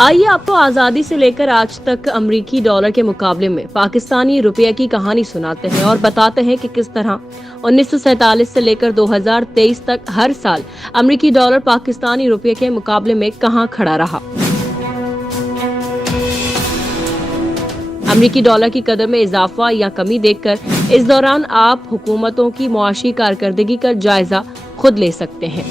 आइए आपको आजादी से लेकर आज तक अमेरिकी डॉलर के मुकाबले में पाकिस्तानी रुपये की कहानी सुनाते हैं और बताते हैं कि किस तरह 1947 से लेकर 2023 तक हर साल अमेरिकी डॉलर पाकिस्तानी रुपये के मुकाबले में कहां खड़ा रहा। अमेरिकी डॉलर की कदर में इजाफा या कमी देखकर इस दौरान आप हुकूमतों की मुआशी कारकर्दगी का जायजा खुद ले सकते हैं।